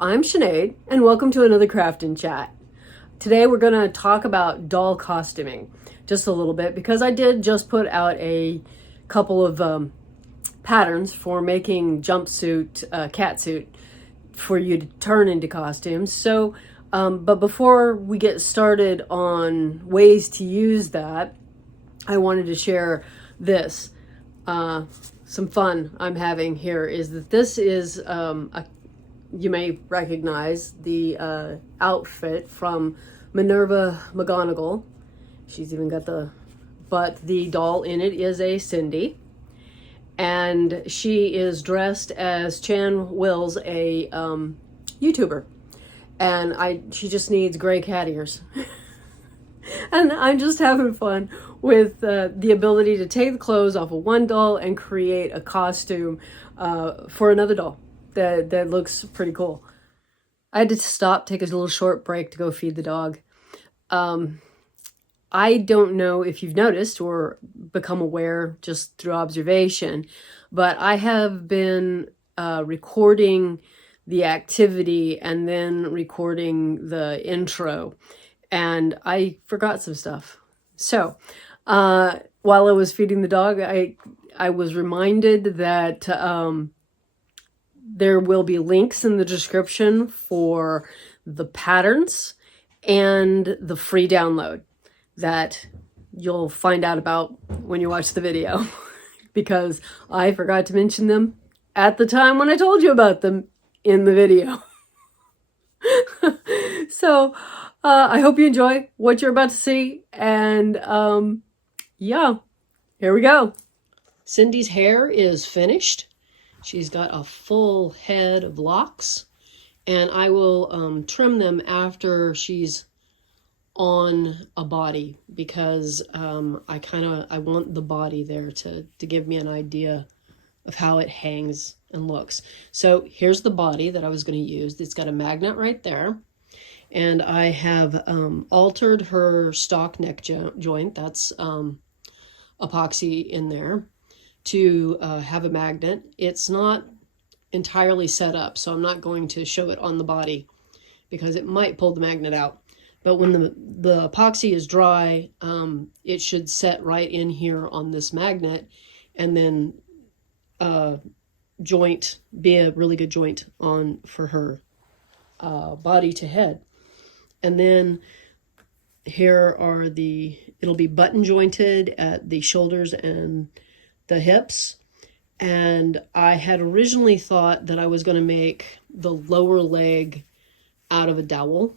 I'm Sinead, and welcome to another Craft and Chat. Today we're going to talk about doll costuming just a little bit because I did just put out a couple of patterns for making jumpsuit, catsuit for you to turn into costumes. But before we get started on ways to use that, I wanted to share this. Some fun I'm having here is that this is you may recognize the outfit from Minerva McGonagall. She's even got but the doll in it is a Cindy. And she is dressed as Chan Wills, a YouTuber. And she just needs gray cat ears. And I'm just having fun with the ability to take the clothes off of one doll and create a costume for another doll that looks pretty cool. I had to stop, take a little short break to go feed the dog. I don't know if you've noticed or become aware just through observation, but I have been recording the activity and then recording the intro, and I forgot some stuff. So while I was feeding the dog, I was reminded that there will be links in the description for the patterns and the free download that you'll find out about when you watch the video because I forgot to mention them at the time when I told you about them in the video. So I hope you enjoy what you're about to see, and yeah, here we go. Cindy's hair is finished. She's got a full head of locks, and I will trim them after she's on a body because I want the body there to give me an idea of how it hangs and looks. So here's the body that I was going to use. It's got a magnet right there, and I have altered her stock neck joint. That's epoxy in there to have a magnet. It's not entirely set up, so I'm not going to show it on the body because it might pull the magnet out. But when the epoxy is dry, it should set right in here on this magnet, and then be a really good joint for her body to head. And then here are it'll be button jointed at the shoulders and the hips. And I had originally thought that I was going to make the lower leg out of a dowel.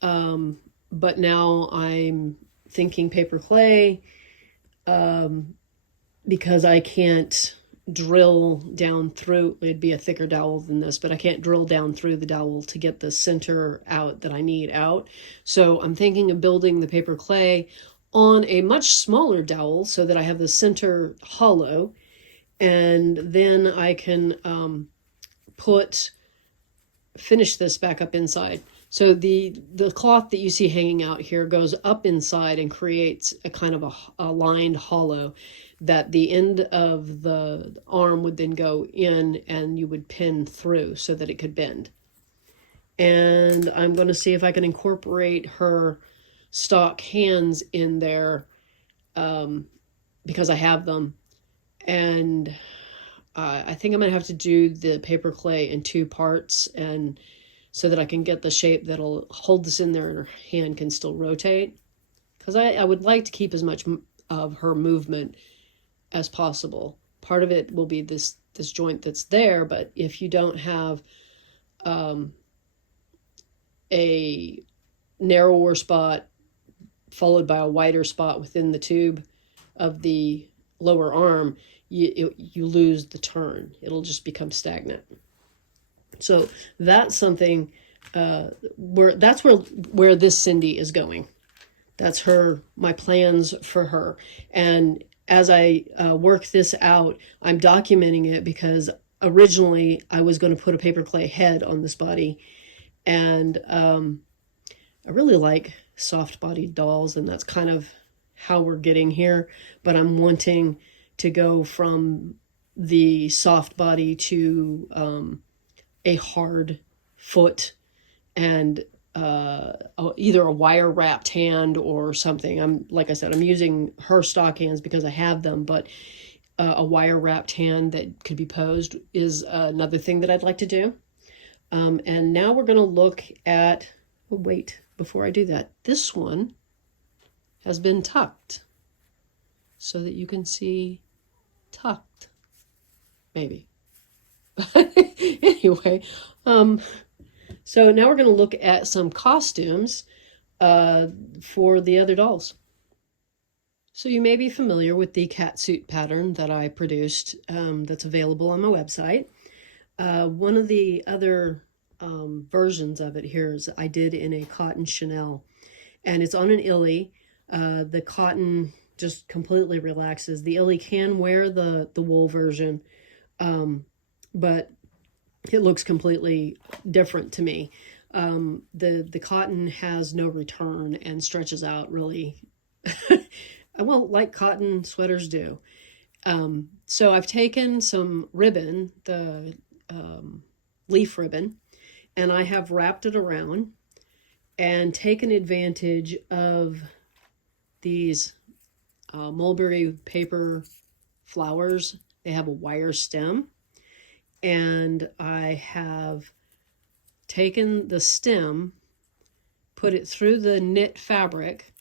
But now I'm thinking paper clay, because I can't drill down through. It'd be a thicker dowel than this, but I can't drill down through the dowel to get the center out that I need out. So I'm thinking of building the paper clay on a much smaller dowel so that I have the center hollow, and then I can finish this back up inside. So the cloth that you see hanging out here goes up inside and creates a kind of a lined hollow that the end of the arm would then go in, and you would pin through so that it could bend. And I'm going to see if I can incorporate her stock hands in there, because I have them. And I think I'm going to have to do the paper clay in two parts, and so that I can get the shape that'll hold this in there and her hand can still rotate. Because I would like to keep as much of her movement as possible. Part of it will be this joint that's there, but if you don't have a narrower spot followed by a wider spot within the tube of the lower arm, you lose the turn. It'll just become stagnant. So that's something where this Cindy is going. That's my plans for her. And as I work this out, I'm documenting it because originally I was going to put a paper clay head on this body, and I really like soft-bodied dolls, and that's kind of how we're getting here. But I'm wanting to go from the soft body to a hard foot and either a wire wrapped hand or something. Like I said, I'm using her stock hands because I have them, but a wire wrapped hand that could be posed is another thing that I'd like to do. And now we're going to look at, oh, wait, before I do that, this one has been tucked so that you can see tucked, maybe. Anyway, so now we're going to look at some costumes for the other dolls. So you may be familiar with the catsuit pattern that I produced that's available on my website. One of the other versions of it here is I did in a cotton Chanel, and it's on an illy. The cotton just completely relaxes. The illy can wear the wool version, but it looks completely different to me. The cotton has no return and stretches out really well, like cotton sweaters do. So I've taken some ribbon, the leaf ribbon, and I have wrapped it around and taken advantage of these mulberry paper flowers. They have a wire stem, and I have taken the stem, put it through the knit fabric,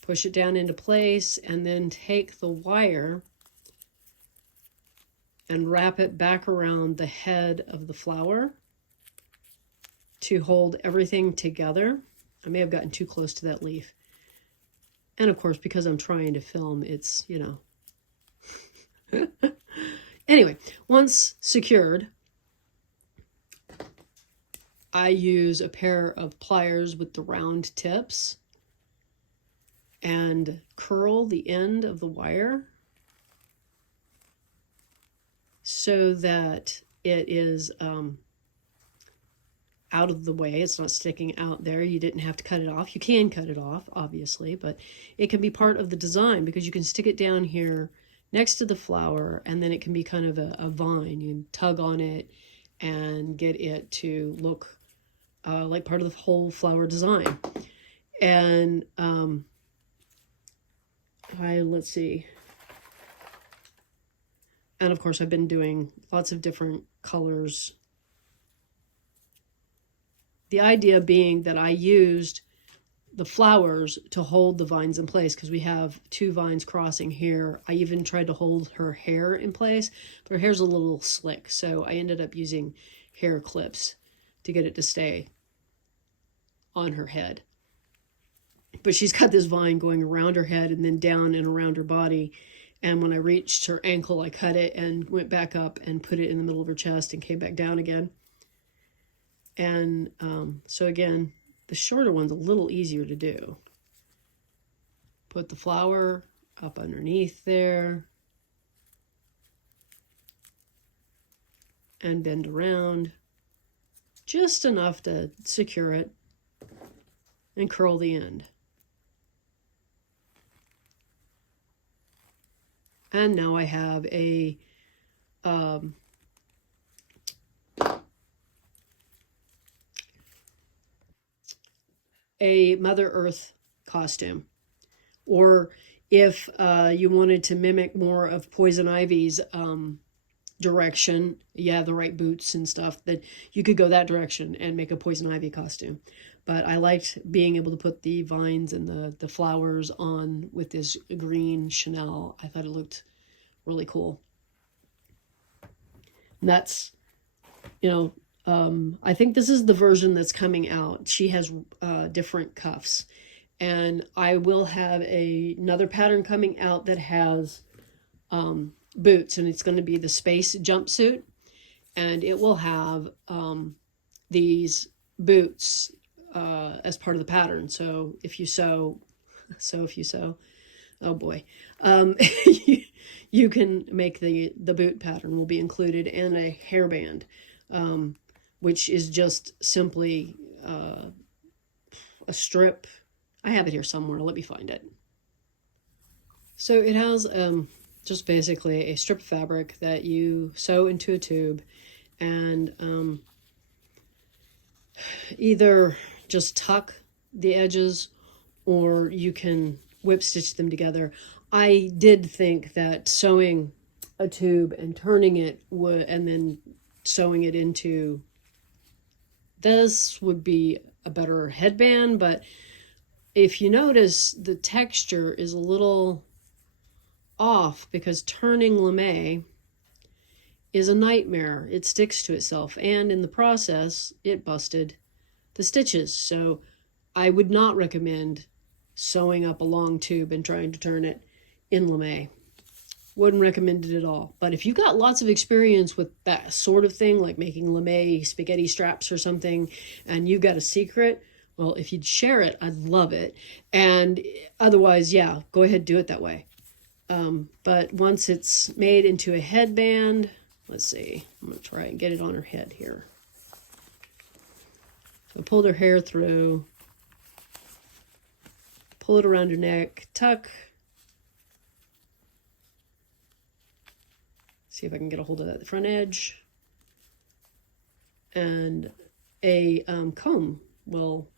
push it down into place, and then take the wire and wrap it back around the head of the flower to hold everything together. I may have gotten too close to that leaf. And of course, because I'm trying to film, it's, you know. Anyway, once secured, I use a pair of pliers with the round tips and curl the end of the wire so that it is out of the way. It's not sticking out there. You didn't have to cut it off. You can cut it off, obviously, but it can be part of the design because you can stick it down here next to the flower, and then it can be kind of a vine. You can tug on it and get it to look like part of the whole flower design. And let's see. And of course, I've been doing lots of different colors. The idea being that I used the flowers to hold the vines in place because we have two vines crossing here. I even tried to hold her hair in place, but her hair's a little slick, so I ended up using hair clips to get it to stay on her head. But she's got this vine going around her head and then down and around her body. And when I reached her ankle, I cut it and went back up and put it in the middle of her chest and came back down again. And so again, the shorter one's a little easier to do. Put the flower up underneath there and bend around just enough to secure it and curl the end. And now I have a Mother Earth costume. Or if you wanted to mimic more of Poison Ivy's direction, the right boots and stuff, that you could go that direction and make a Poison Ivy costume. But I liked being able to put the vines and the flowers on with this green Chanel. I thought it looked really cool. And that's, I think this is the version that's coming out. She has different cuffs. And I will have another pattern coming out that has boots, and it's going to be the space jumpsuit. And it will have these boots as part of the pattern. So if you sew, oh boy, you can make the boot pattern will be included, and a hairband, which is just simply a strip. I have it here somewhere. Let me find it. So it has just basically a strip of fabric that you sew into a tube, and either just tuck the edges or you can whip stitch them together. I did think that sewing a tube and turning it would, and then sewing it into this would be a better headband, but if you notice, the texture is a little off because turning lame is a nightmare. It sticks to itself, and in the process it busted the stitches. So I would not recommend sewing up a long tube and trying to turn it in lame. Wouldn't recommend it at all. But if you got lots of experience with that sort of thing, like making lame spaghetti straps or something, and you got a secret, well, if you'd share it, I'd love it. And otherwise, yeah, go ahead, do it that way. But once it's made into a headband, let's see, I'm going to try and get it on her head here. So I pulled her hair through, pull it around her neck, tuck. See if I can get a hold of that front edge. And a comb will,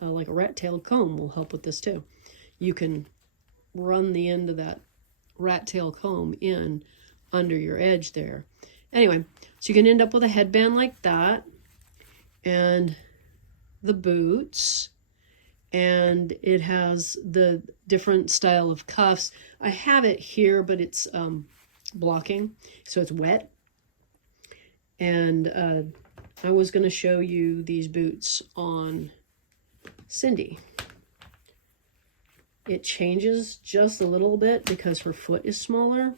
like a rat-tailed comb, will help with this too. You can run the end of that rat-tail comb in under your edge there. Anyway, so you can end up with a headband like that, and the boots, and it has the different style of cuffs. I have it here, but it's blocking, so it's wet. And I was going to show you these boots on Cindy. It changes just a little bit because her foot is smaller.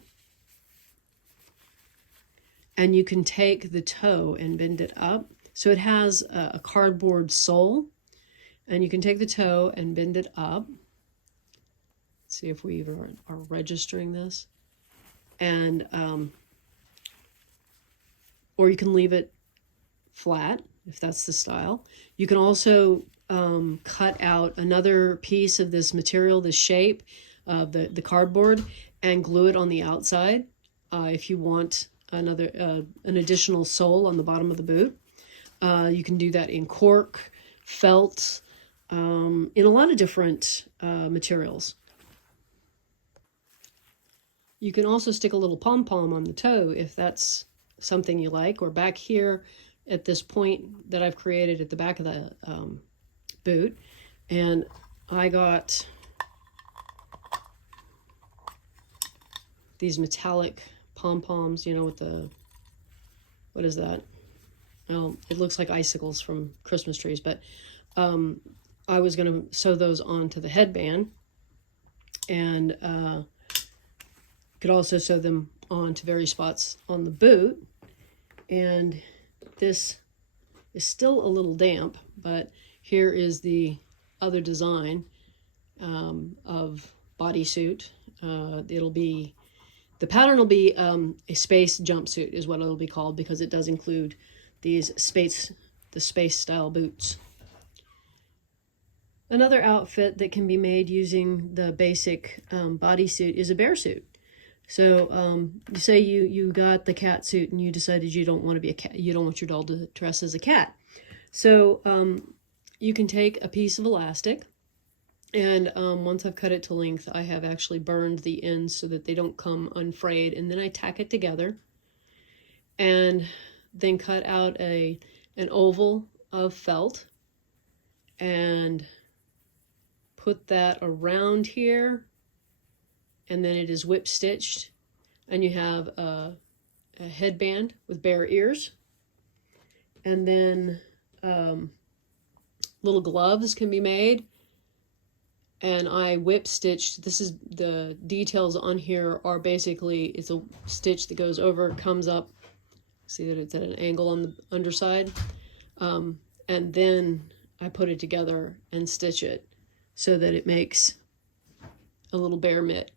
And you can take the toe and bend it up. So it has a cardboard sole, and you can take the toe and bend it up. Let's see if we even are registering this. And or you can leave it flat if that's the style. You can also cut out another piece of this material, this shape of the cardboard, and glue it on the outside if you want another an additional sole on the bottom of the boot. You can do that in cork, felt, in a lot of different materials. You can also stick a little pom-pom on the toe if that's something you like, or back here at this point that I've created at the back of the boot. And I got these metallic pom-poms, you know, with the, what is that? Well, it looks like icicles from Christmas trees, but I was going to sew those onto the headband, and could also sew them onto various spots on the boot. And this is still a little damp, but here is the other design of bodysuit. It'll be, the pattern will be a space jumpsuit is what it'll be called, because it does include these the space style boots. Another outfit that can be made using the basic bodysuit is a bear suit. So say you got the cat suit and you decided you don't want to be a cat, you don't want your doll to dress as a cat. So you can take a piece of elastic, and once I've cut it to length, I have actually burned the ends so that they don't come unfrayed, and then I tack it together and then cut out an oval of felt and put that around here, and then it is whip stitched, and you have a headband with bear ears, and then little gloves can be made. And I whip stitched, this is the details on here are basically, it's a stitch that goes over, comes up, see that it's at an angle on the underside, and then I put it together and stitch it so that it makes a little bear mitt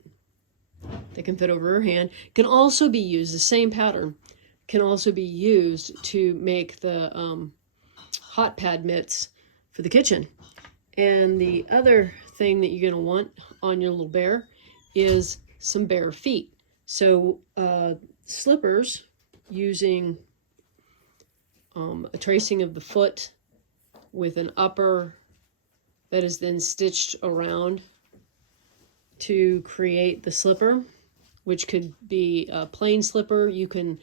that can fit over her hand. Can also be used, the same pattern can also be used to make the hot pad mitts for the kitchen. And the other thing that you're going to want on your little bear is some bear feet. So slippers using a tracing of the foot with an upper that is then stitched around to create the slipper, which could be a plain slipper. You can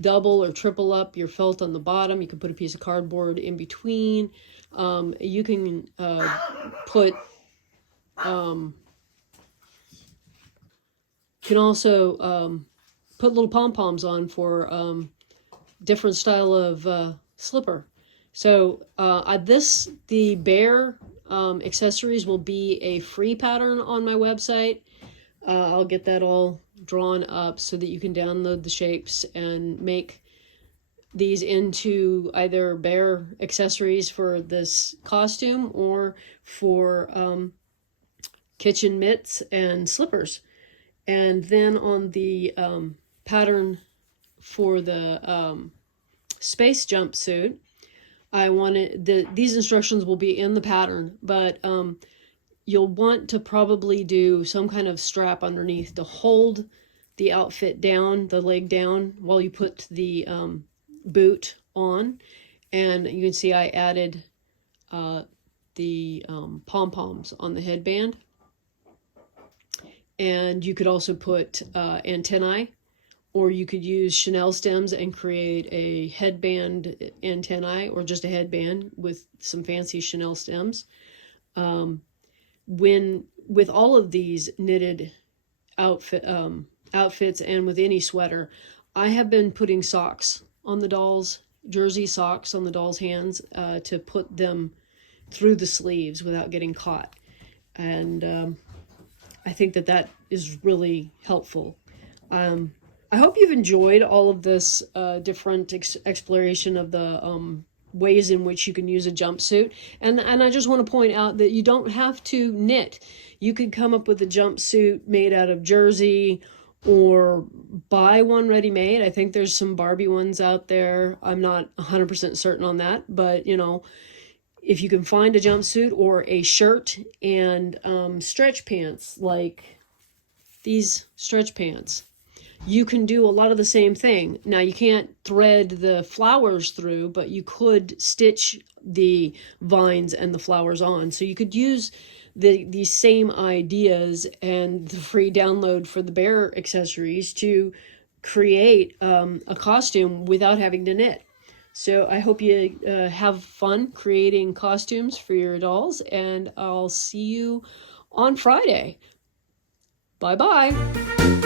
double or triple up your felt on the bottom. You can put a piece of cardboard in between. You can put, you can also put little pom-poms on for different style of slipper. So the bear accessories will be a free pattern on my website. I'll get that all drawn up so that you can download the shapes and make these into either bear accessories for this costume or for kitchen mitts and slippers. And then on the pattern for the space jumpsuit, I wanted these instructions will be in the pattern, but you'll want to probably do some kind of strap underneath to hold the outfit down, the leg down, while you put the boot on. And you can see I added the pom-poms on the headband. And you could also put antennae, or you could use Chanel stems and create a headband antennae, or just a headband with some fancy Chanel stems. With all of these knitted outfits and with any sweater, I have been putting socks on the dolls, jersey socks on the dolls' hands to put them through the sleeves without getting caught. And I think that is really helpful. I hope you've enjoyed all of this different exploration of the ways in which you can use a jumpsuit. And I just want to point out that you don't have to knit. You could come up with a jumpsuit made out of jersey or buy one ready-made. I think there's some Barbie ones out there. I'm not 100% certain on that, but you know, if you can find a jumpsuit or a shirt and stretch pants, like these stretch pants, you can do a lot of the same thing. Now, you can't thread the flowers through, but you could stitch the vines and the flowers on. So you could use these same ideas and the free download for the bear accessories to create a costume without having to knit. So I hope you have fun creating costumes for your dolls, and I'll see you on Friday. Bye-bye.